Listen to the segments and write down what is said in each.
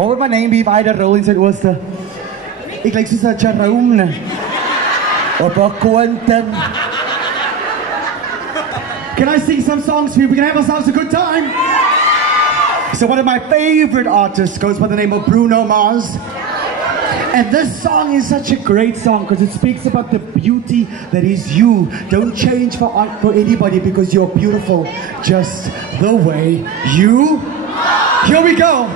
Wat would my name be if I had a role in Zuidooster? Ik lyk soos 'n Jerome. Op 'n Quentin. Can I sing some songs for you? We can have ourselves a good time. So one of my favorite artists goes by the name of Bruno Mars. And this song is such a great song because it speaks about the beauty that is you. Don't change for anybody because you're beautiful just the way you are. Here we go.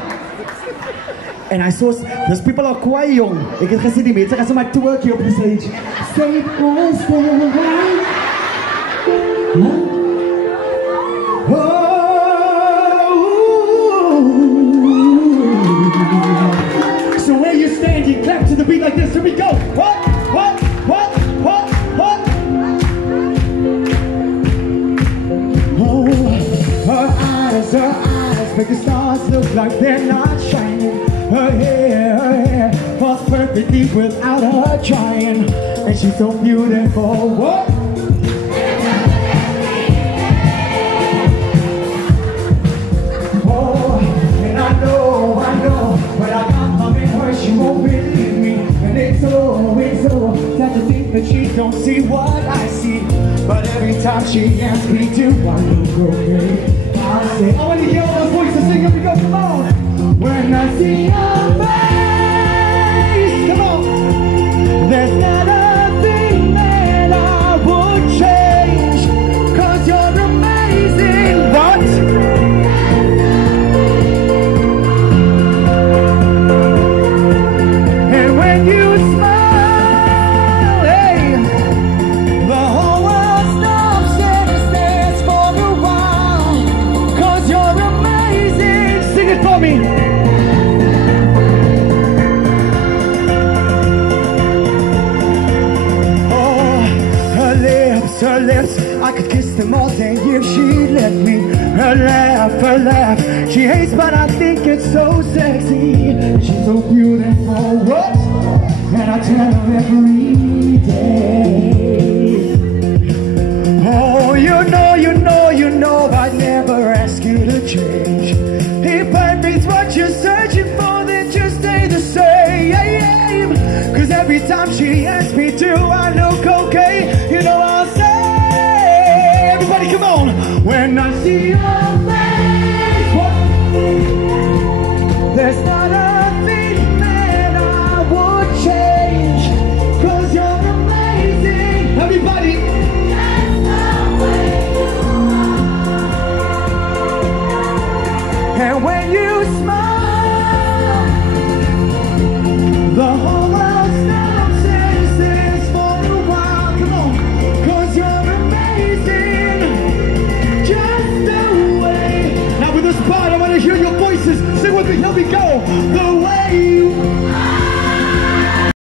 And I saw those people are quite young. Ek het gesien die mense gaan so my twerk hier op die stage. Say it was the way. So where you stand, you clap to the beat like this. Here we go. What? Oh, her eyes make the stars look like they're not shining. Her hair falls perfectly without her trying. And she's so beautiful. What? Oh, and I know, but I got love in her, she won't believe me. And it's so sad to think that she don't see what I see. But every time she asks me to, I look okay. I say, I want to hear all those voices sing. Here we go, come on. When I see your face, come on. There's not a thing that I would change. 'Cause you're amazing. What? And when you smile, hey, the whole world stops and it stares for a while. 'Cause you're amazing. Sing it for me. Her lips, I could kiss them all day if she'd let me. Her laugh, she hates but I think it's so sexy. She's so beautiful, what? And I tell her every day. Oh, you know I'd never ask you to change. If perfect's what you're searching for, then just stay the same. 'Cause every time she asks me to, I look okay. You know I'll say, everybody come on. When I see your face, what? There's not